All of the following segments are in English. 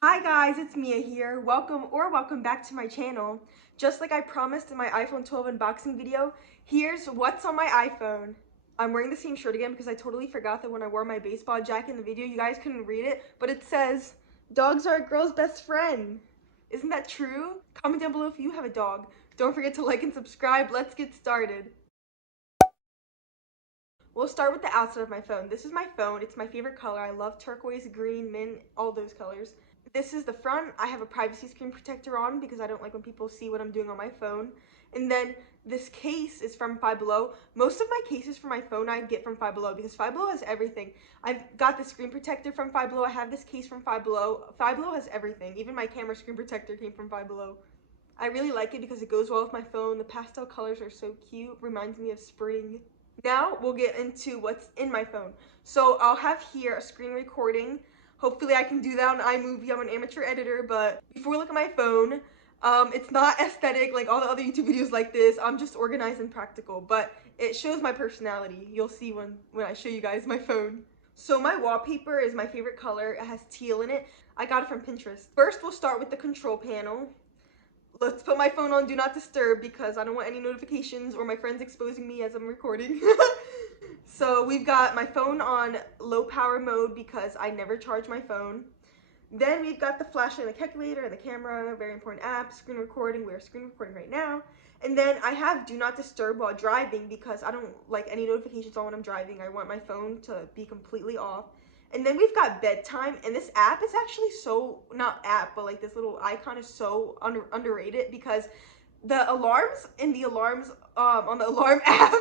Hi guys, it's Mia here. Welcome back to my channel. Just like I promised in my iPhone 12 unboxing video, here's what's on my iPhone. I'm wearing the same shirt again because I totally forgot that when I wore my baseball jacket in the video, you guys couldn't read it, but it says, "Dogs are a girl's best friend." Isn't that true? Comment down below if you have a dog. Don't forget to like and subscribe. Let's get started. We'll start with the outside of my phone. This is my phone. It's my favorite color. I love turquoise, green, mint, all those colors. This is the front. I have a privacy screen protector on because I don't like when people see what I'm doing on my phone. And then this case is from Five Below. Most of my cases for my phone I get from Five Below because Five Below has everything. I've got the screen protector from Five Below. I have this case from Five Below. Five Below has everything. Even my camera screen protector came from Five Below. I really like it because it goes well with my phone. The pastel colors are so cute. Reminds me of spring. Now we'll get into what's in my phone. So I'll have here a screen recording. Hopefully I can do that on iMovie. I'm an amateur editor, but before we look at my phone, it's not aesthetic like all the other YouTube videos like this. I'm just organized and practical, but it shows my personality. You'll see when I show you guys my phone. So my wallpaper is my favorite color. It has teal in it. I got it from Pinterest. First, we'll start with the control panel. Let's put my phone on Do Not Disturb because I don't want any notifications or my friends exposing me as I'm recording. So we've got my phone on low power mode because I never charge my phone. Then we've got the flashlight and the calculator and the camera, very important app, screen recording. We're screen recording right now. And then I have Do Not Disturb while driving because I don't like any notifications on when I'm driving. I want my phone to be completely off. And then we've got bedtime, and this app is actually so, not app, but like this little icon is so underrated because the alarms in the alarms on the alarm app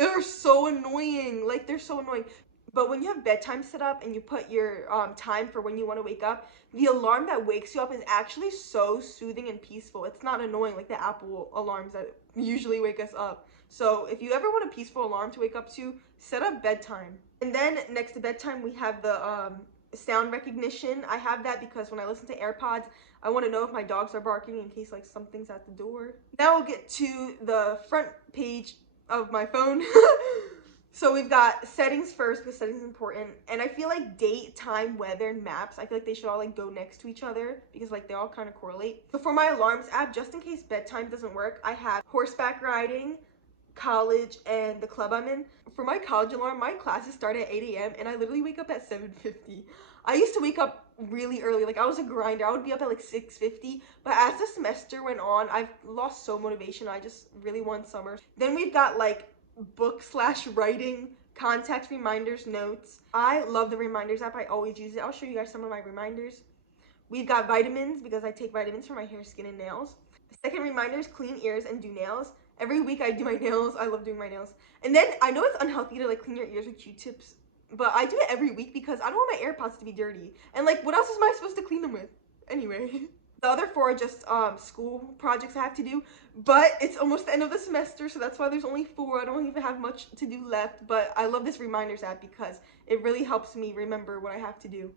are so annoying. Like, they're so annoying. But when you have bedtime set up and you put your time for when you want to wake up, the alarm that wakes you up is actually so soothing and peaceful. It's not annoying like the Apple alarms that usually wake us up. So if you ever want a peaceful alarm to wake up to, set up bedtime. And then next to bedtime, we have the sound recognition. I have that because when I listen to AirPods, I want to know if my dogs are barking in case like something's at the door. Now we'll get to the front page of my phone. So we've got settings first because settings is important, and I feel like date, time, weather, and maps, I feel like they should all like go next to each other because like they all kind of correlate. So for my alarms app, just in case bedtime doesn't work, I have horseback riding, college, and the club I'm in. For my college alarm, my classes start at 8 a.m. and I literally wake up at 7:50. I used to wake up really early. Like, I was a grinder. I would be up at like 6:50, but as the semester went on, I've lost so motivation. I just really want summer. Then we've got like book/writing, contacts, reminders, notes. I love the reminders app. I always use it. I'll show you guys some of my reminders. We've got vitamins because I take vitamins for my hair, skin, and nails. The second reminder is clean ears and do nails. Every week I do my nails. I love doing my nails. And then I know it's unhealthy to like clean your ears with Q-tips, but I do it every week because I don't want my AirPods to be dirty. And like, what else am I supposed to clean them with? Anyway. The other four are just school projects I have to do, but it's almost the end of the semester, so that's why there's only 4. I don't even have much to do left, but I love this reminders app because it really helps me remember what I have to do.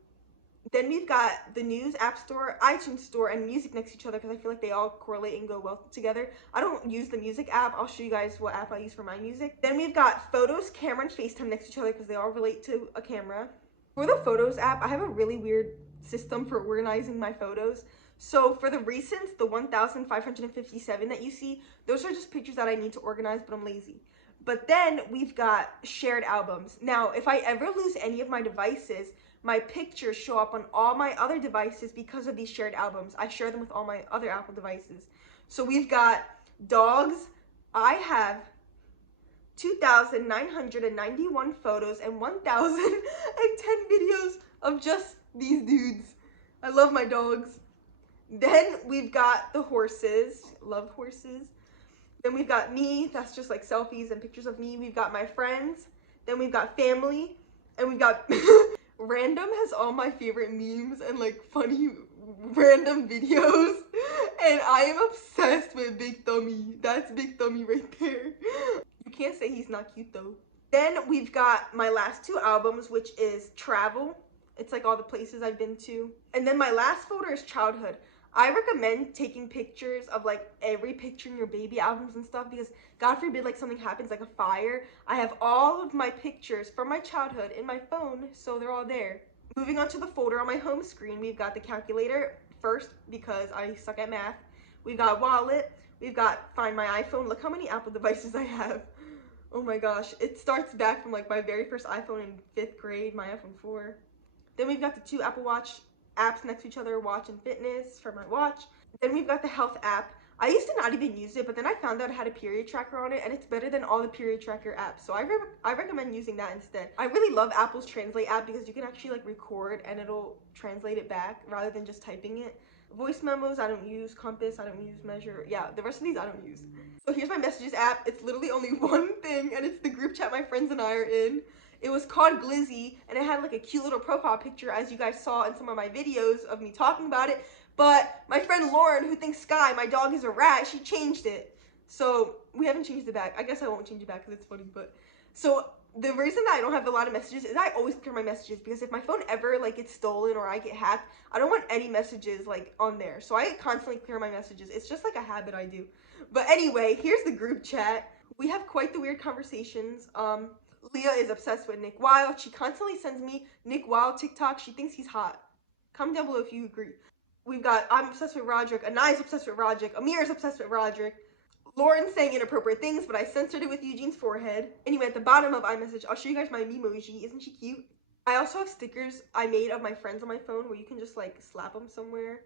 Then we've got the news, app store, iTunes store, and music next to each other because I feel like they all correlate and go well together. I don't use the music app. I'll show you guys what app I use for my music. Then we've got photos, camera, and FaceTime next to each other because they all relate to a camera. For the photos app, I have a really weird system for organizing my photos. So for the recents, the 1,557 that you see, those are just pictures that I need to organize, but I'm lazy. But then we've got shared albums. Now, if I ever lose any of my devices, my pictures show up on all my other devices because of these shared albums. I share them with all my other Apple devices. So we've got dogs. I have 2,991 photos and 1,010 videos of just these dudes. I love my dogs. Then we've got the horses. Love horses. Then we've got me. That's just like selfies and pictures of me. We've got my friends. Then we've got family. And we've got random has all my favorite memes and like funny random videos. And I am obsessed with Big Thummy. That's Big Thummy right there. You can't say he's not cute though. Then we've got my last 2 albums, which is travel. It's like all the places I've been to. And then my last folder is childhood. I recommend taking pictures of like every picture in your baby albums and stuff because God forbid like something happens like a fire. I have all of my pictures from my childhood in my phone, so they're all there. Moving on to the folder on my home screen, we've got the calculator first because I suck at math. We've got wallet. We've got find my iPhone. Look how many Apple devices I have. Oh my gosh. It starts back from like my very first iPhone in 5th grade, my iPhone 4. Then we've got the 2 Apple Watch apps next to each other, Watch and Fitness for my watch. Then we've got the health app. I used to not even use it, but then I found out it had a period tracker on it, and it's better than all the period tracker apps. So I recommend using that instead. I really love Apple's Translate app because you can actually like record and it'll translate it back rather than just typing it. Voice memos, I don't use. Compass, I don't use. Measure, yeah, the rest of these I don't use. So here's my messages app. It's literally only one thing, and it's the group chat my friends and I are in. It was called 𝙧𝙤𝙪𝙘𝙨, and it had like a cute little profile picture, as you guys saw in some of my videos of me talking about it. But my friend Lauren, who thinks Skye, my dog, is a rat, she changed it. So we haven't changed it back. I guess I won't change it back because it's funny. But so the reason that I don't have a lot of messages is I always clear my messages, because if my phone ever like gets stolen or I get hacked, I don't want any messages like on there. So I constantly clear my messages. It's just like a habit I do. But anyway, here's the group chat. We have quite the weird conversations. Leah is obsessed with 𝙧𝙘𝙪𝙥𝙤𝙪. She constantly sends me 𝙧𝙧𝙪𝙥𝙤𝙪 TikTok. She thinks he's hot. Comment down below if you agree. We've got I'm obsessed with Roderick. Anai's obsessed with Roderick. Amir is obsessed with Roderick. Lauren's saying inappropriate things, but I censored it with Eugene's forehead. Anyway, at the bottom of iMessage, I'll show you guys my memoji. Isn't she cute? I also have stickers I made of my friends on my phone where you can just like slap them somewhere.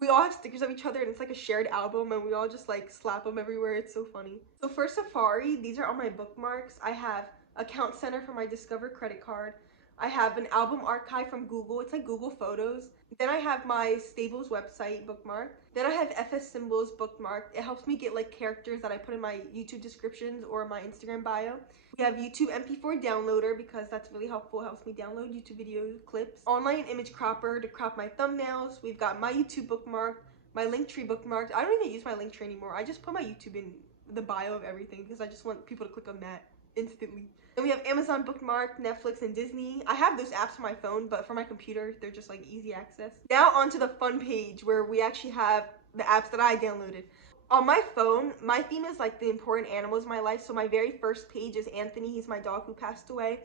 We all have stickers of each other, and it's like a shared album, and we all just like slap them everywhere. It's so funny. So for Safari, these are all my bookmarks. I have Account Center for my Discover credit card. I have an album archive from Google. It's like Google Photos. Then I have my Stables website bookmark. Then I have FS Symbols bookmarked. It helps me get like characters that I put in my YouTube descriptions or my Instagram bio. We have YouTube MP4 downloader because that's really helpful. It helps me download YouTube video clips. Online image cropper to crop my thumbnails. We've got my YouTube bookmark, my Linktree bookmarked. I don't even use my Linktree anymore. I just put my YouTube in the bio of everything because I just want people to click on that instantly. Then we have Amazon bookmark, Netflix, and Disney. I have those apps on my phone, but for my computer, they're just like easy access. Now onto the fun page where we actually have the apps that I downloaded. On my phone, my theme is like the important animals in my life. So my very first page is Anthony. He's my dog who passed away.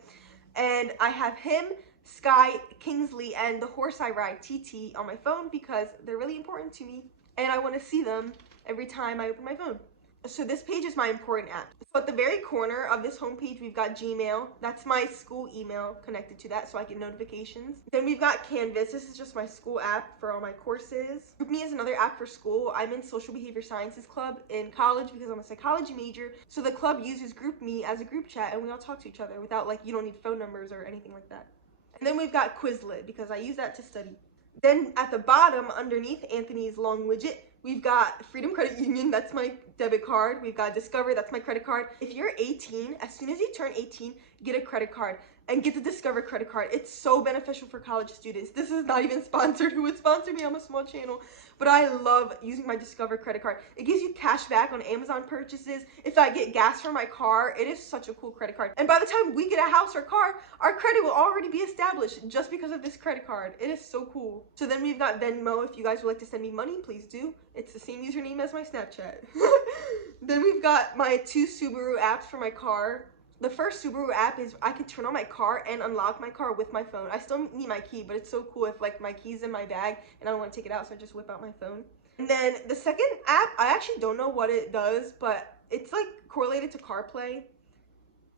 And I have him, Skye, Kingsley, and the horse I ride, TT, on my phone because they're really important to me. And I want to see them every time I open my phone. So this page is my important app. So at the very corner of this homepage, we've got Gmail. That's my school email connected to that so I get notifications. Then we've got Canvas. This is just my school app for all my courses. GroupMe is another app for school. I'm in Social Behavior Sciences Club in college because I'm a psychology major. So the club uses GroupMe as a group chat and we all talk to each other without like, you don't need phone numbers or anything like that. And then we've got Quizlet because I use that to study. Then at the bottom, underneath Anthony's long widget, we've got Freedom Credit Union, that's my debit card. We've got Discover, that's my credit card. If you're 18, as soon as you turn 18, get a credit card and get the Discover credit card. It's so beneficial for college students. This is not even sponsored. Who would sponsor me? I'm a small channel. But I love using my Discover credit card. It gives you cash back on Amazon purchases. If I get gas for my car, it is such a cool credit card. And by the time we get a house or car, our credit will already be established just because of this credit card. It is so cool. So then we've got Venmo. If you guys would like to send me money, please do. It's the same username as my Snapchat. Then we've got my 2 Subaru apps for my car. The first Subaru app is I can turn on my car and unlock my car with my phone. I still need my key, but it's so cool if like my key's in my bag and I don't want to take it out, so I just whip out my phone. And then the second app, I actually don't know what it does, but it's like correlated to CarPlay.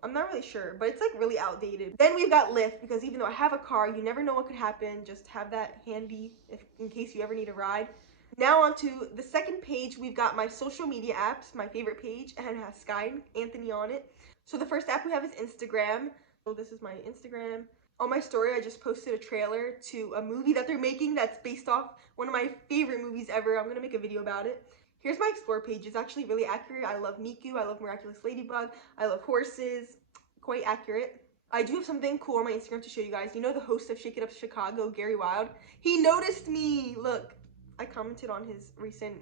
I'm not really sure, but it's like really outdated. Then we've got Lyft because even though I have a car, you never know what could happen. Just have that handy in case you ever need a ride. Now onto the second page, we've got my social media apps, my favorite page, and it has Skye and Anthony on it. So the first app we have is Instagram. So this is my Instagram. On my story, I just posted a trailer to a movie that they're making that's based off one of my favorite movies ever. I'm gonna make a video about it. Here's my Explore page. It's actually really accurate. I love Miku, I love Miraculous Ladybug, I love horses. Quite accurate. I do have something cool on my Instagram to show you guys. You know the host of Shake It Up Chicago, Gary Wild? He noticed me! Look, I commented on his recent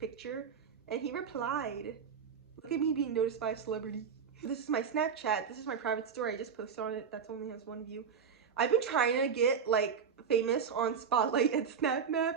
picture and he replied. Look at me being noticed by a celebrity. This is my Snapchat. This is my private story. I just posted on it. That's only has 1 view. I've been trying to get like famous on Spotlight and SnapMap.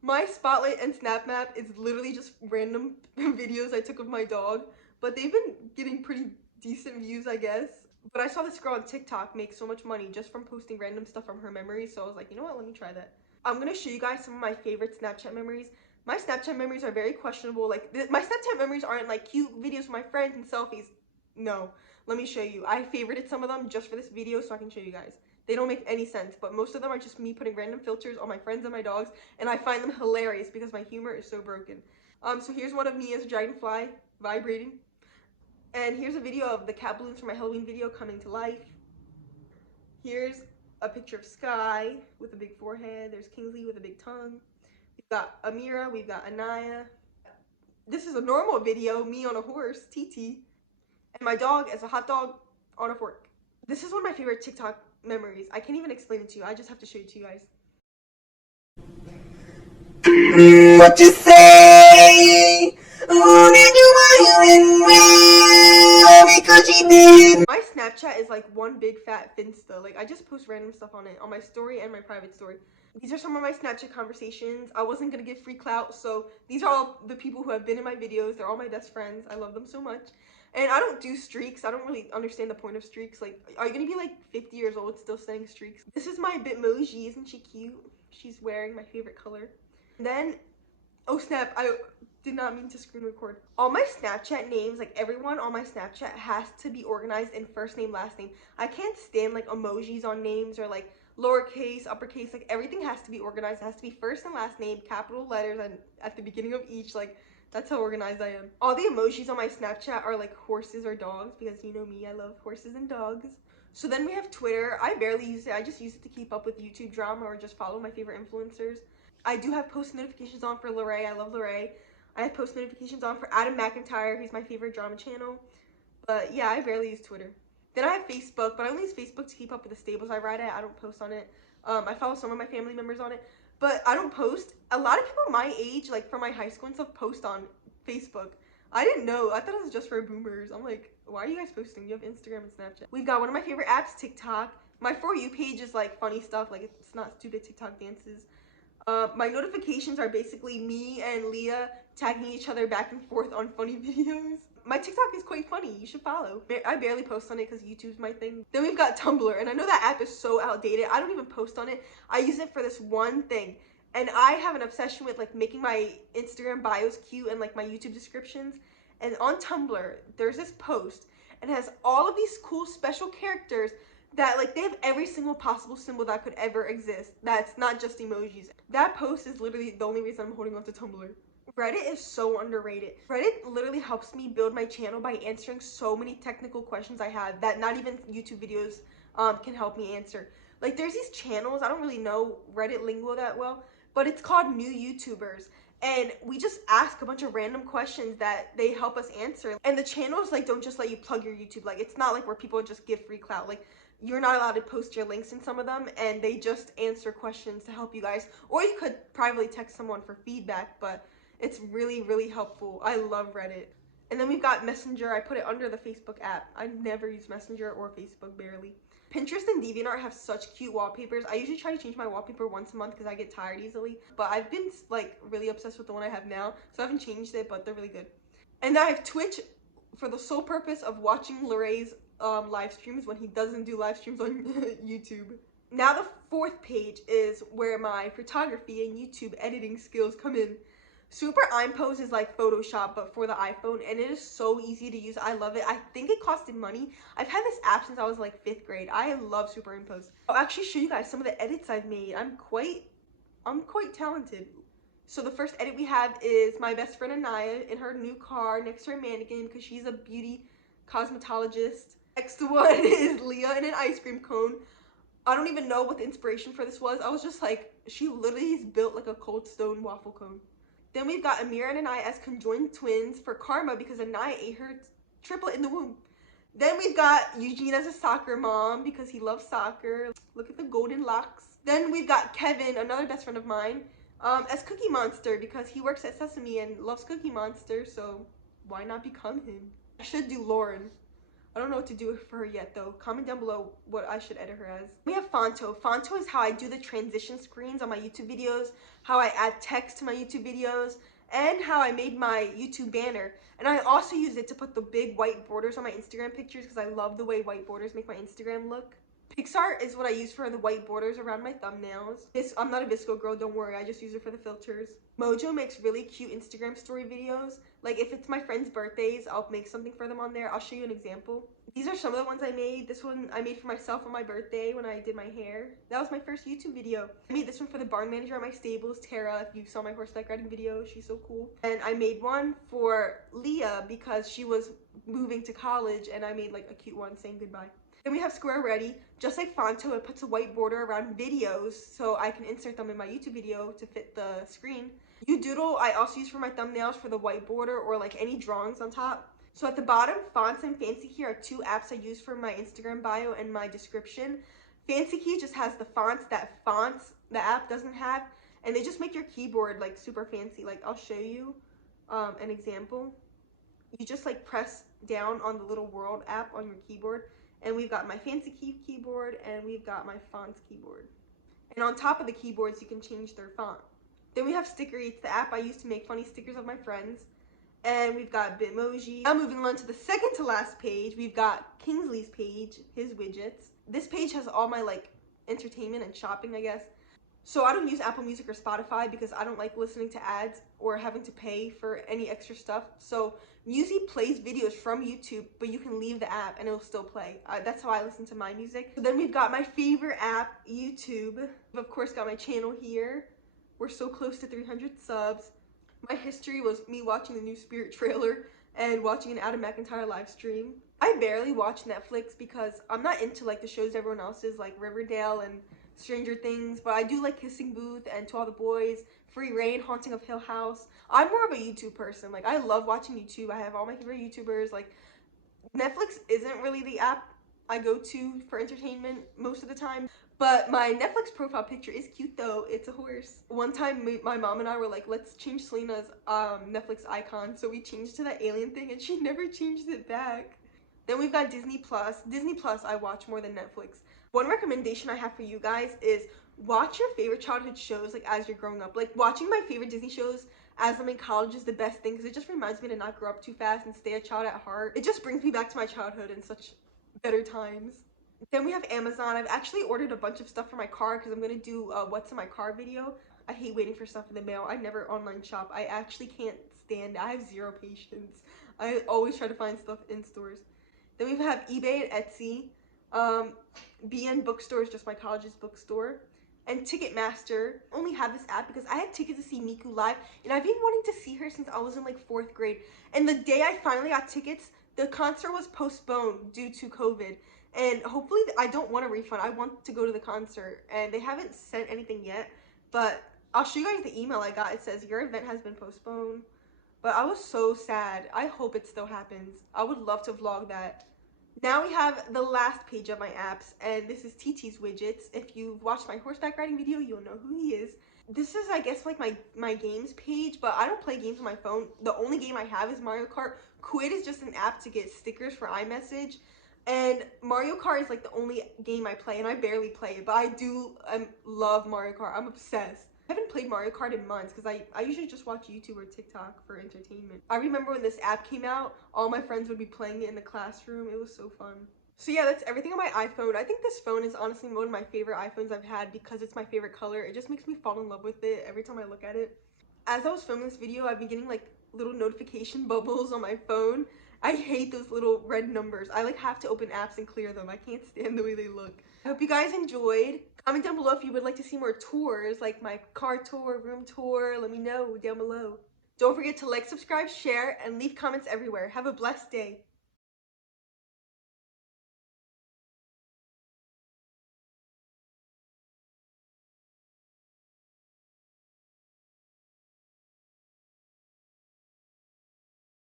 My Spotlight and SnapMap is literally just random videos I took of my dog, but they've been getting pretty decent views, I guess. But I saw this girl on TikTok make so much money just from posting random stuff from her memories, so I was like, you know what, let me try that. I'm gonna show you guys some of my favorite Snapchat memories. My Snapchat memories are very questionable. Like, my Snapchat memories aren't like cute videos with my friends and selfies. No, let me show you. I favorited some of them just for this video so I can show you guys. They don't make any sense, but most of them are just me putting random filters on my friends and my dogs, and I find them hilarious because my humor is so broken. So here's one of me as a dragonfly vibrating. And here's a video of the cat balloons from my Halloween video coming to life. Here's a picture of Skye with a big forehead. There's Kingsley with a big tongue. We've got Amira. We've got Anaya. This is a normal video, me on a horse, TT. And my dog as a hot dog on a fork. This is one of my favorite TikTok memories. I can't even explain it to you. I just have to show it to you guys. What you say? Who did you My Snapchat is like one big fat Finsta. Like, I just post random stuff on it, on my story and my private story. These are some of my Snapchat conversations. I wasn't gonna give free clout, so these are all the people who have been in my videos. They're all my best friends. I love them so much. And I don't do streaks. I don't really understand the point of streaks. Like, are you gonna be like 50 years old still saying streaks? This is my Bitmoji. Isn't she cute? She's wearing my favorite color. And then, oh snap, I did not mean to screen record. All my Snapchat names, like everyone on my Snapchat has to be organized in first name, last name. I can't stand like emojis on names or like lowercase, uppercase, like everything has to be organized. It has to be first and last name, capital letters, and at the beginning of each, like that's how organized I am. All the emojis on my Snapchat are like horses or dogs because you know me, I love horses and dogs. So then we have Twitter. I barely use it. I just use it to keep up with YouTube drama or just follow my favorite influencers. I do have post notifications on for 𝙬𝙬. I love 𝙬𝙬. I have post notifications on for Adam McIntyre. He's my favorite drama channel. But yeah, I barely use Twitter. Then I have Facebook, but I only use Facebook to keep up with the stables I ride at. I don't post on it. I follow some of my family members on it, but I don't post. A lot of people my age, like from my high school and stuff, post on Facebook. I didn't know. I thought it was just for boomers. I'm like, why are you guys posting? You have Instagram and Snapchat. We've got one of my favorite apps, TikTok. My For You page is like funny stuff. Like, it's not stupid TikTok dances. My notifications are basically me and Leah tagging each other back and forth on funny videos. My TikTok is quite funny. You should follow. I barely post on it because YouTube's my thing. Then we've got Tumblr, and I know that app is so outdated. I don't even post on it. I use it for this one thing. And I have an obsession with like making my Instagram bios cute and like my YouTube descriptions. And on Tumblr, there's this post and it has all of these cool special characters that like they have every single possible symbol that could ever exist. That's not just emojis. That post is literally the only reason I'm holding on to Tumblr. Reddit is so underrated. Reddit literally helps me build my channel by answering so many technical questions I have that not even YouTube videos can help me answer. Like, there's these channels, I don't really know Reddit lingo that well, but it's called New YouTubers. And we just ask a bunch of random questions that they help us answer. And the channels like don't just let you plug your YouTube. Like, it's not like where people just give free clout. Like, you're not allowed to post your links in some of them, and they just answer questions to help you guys. Or you could privately text someone for feedback, but it's really, really helpful. I love Reddit. And then we've got Messenger. I put it under the Facebook app. I never use Messenger or Facebook, barely. Pinterest and DeviantArt have such cute wallpapers. I usually try to change my wallpaper once a month because I get tired easily. But I've been like really obsessed with the one I have now, so I haven't changed it, but they're really good. And I have Twitch for the sole purpose of watching 𝙬𝙬's live streams when he doesn't do live streams on YouTube. Now the fourth page is where my photography and YouTube editing skills come in. Superimpos is like Photoshop but for the iPhone, and it is so easy to use. I love it. I think it costed money. I've had this app since I was like 5th grade. I love Superimpos. I'll actually show you guys some of the edits I've made. I'm quite talented. So the first edit we have is my best friend Anaya in her new car next to her mannequin because she's a beauty cosmetologist. Next one is Leah in an ice cream cone. I don't even know what the inspiration for this was. I was just like, she literally is built like a Cold Stone waffle cone. Then we've got Amira and Anaya as conjoined twins for karma because Anaya ate her triplet in the womb. Then we've got Eugene as a soccer mom because he loves soccer. Look at the golden locks. Then we've got Kevin, another best friend of mine, as Cookie Monster because he works at Sesame and loves Cookie Monster, so why not become him? I should do Lauren. I don't know what to do for her yet though. Comment down below what I should edit her as. We have Fonto. Fonto is how I do the transition screens on my YouTube videos, how I add text to my YouTube videos, and how I made my YouTube banner. And I also used it to put the big white borders on my Instagram pictures because I love the way white borders make my Instagram look. Pixar is what I use for the white borders around my thumbnails. I'm not a VSCO girl, don't worry, I just use it for the filters. Mojo makes really cute Instagram story videos. Like if it's my friends' birthdays, I'll make something for them on there. I'll show you an example. These are some of the ones I made. This one I made for myself on my birthday when I did my hair. That was my first YouTube video. I made this one for the barn manager at my stables, Tara. If you saw my horseback riding video, she's so cool. And I made one for Leah because she was moving to college, and I made like a cute one saying goodbye. Then we have Square Ready. Just like Fonto, it puts a white border around videos so I can insert them in my YouTube video to fit the screen. UDoodle I also use for my thumbnails for the white border or like any drawings on top. So at the bottom, Fonts and Fancy Key are two apps I use for my Instagram bio and my description. Fancy Key just has the fonts that Fonts, the app, doesn't have, and they just make your keyboard like super fancy. Like I'll show you an example. You just like press down on the little world app on your keyboard, and we've got my Fancy Key keyboard and we've got my Fonts keyboard. And on top of the keyboards, you can change their font. Then we have Stickery. It's the app I use to make funny stickers of my friends. And we've got Bitmoji. Now moving on to the second to last page, we've got Kingsley's page, his widgets. This page has all my like entertainment and shopping, I guess. So I don't use Apple Music or Spotify because I don't like listening to ads or having to pay for any extra stuff. So Musi plays videos from YouTube, but you can leave the app and it'll still play. That's how I listen to my music. So then we've got my favorite app, YouTube. We've of course got my channel here. We're so close to 300 subs. My history was me watching the new Spirit trailer and watching an Adam McIntyre live stream. I barely watch Netflix because I'm not into like the shows everyone else is, like Riverdale and Stranger Things, but I do like Kissing Booth and To All the Boys, Free Reign, Haunting of Hill House. I'm more of a YouTube person. Like I love watching YouTube. I have all my favorite YouTubers. Like Netflix isn't really the app I go to for entertainment most of the time. But my Netflix profile picture is cute though. It's a horse. One time my mom and I were like, let's change Selena's Netflix icon. So we changed to that alien thing and she never changed it back. Then we've got Disney Plus. Disney Plus I watch more than Netflix. One recommendation I have for you guys is watch your favorite childhood shows like as you're growing up. Like watching my favorite Disney shows as I'm in college is the best thing because it just reminds me to not grow up too fast and stay a child at heart. It just brings me back to my childhood and such better times. Then we have Amazon. I've actually ordered a bunch of stuff for my car because I'm going to do a what's in my car video. I hate waiting for stuff in the mail. I never online shop. I actually can't stand it. I have zero patience. I always try to find stuff in stores. Then we have eBay and Etsy. BN Bookstore is just my college's bookstore. And Ticketmaster. Only have this app because I had tickets to see Miku live and I've been wanting to see her since I was in like 4th grade. And the day I finally got tickets, the concert was postponed due to COVID. And hopefully, I don't want a refund. I want to go to the concert. And they haven't sent anything yet. But I'll show you guys the email I got. It says, your event has been postponed. But I was so sad. I hope it still happens. I would love to vlog that. Now we have the last page of my apps. And this is TT's Widgets. If you've watched my horseback riding video, you'll know who he is. This is, I guess, like my games page. But I don't play games on my phone. The only game I have is Mario Kart. 𝙭is just an app to get stickers for iMessage. And Mario Kart is like the only game I play, and I barely play it, but I do love Mario Kart. I'm obsessed. I haven't played Mario Kart in months because I usually just watch YouTube or TikTok for entertainment. I remember when this app came out, all my friends would be playing it in the classroom. It was so fun. So yeah, that's everything on my iPhone. I think this phone is honestly one of my favorite iPhones I've had because it's my favorite color. It just makes me fall in love with it every time I look at it. As I was filming this video, I've been getting like little notification bubbles on my phone. I hate those little red numbers. I like have to open apps and clear them. I can't stand the way they look. I hope you guys enjoyed. Comment down below if you would like to see more tours, like my car tour, room tour. Let me know down below. Don't forget to like, subscribe, share, and leave comments everywhere. Have a blessed day.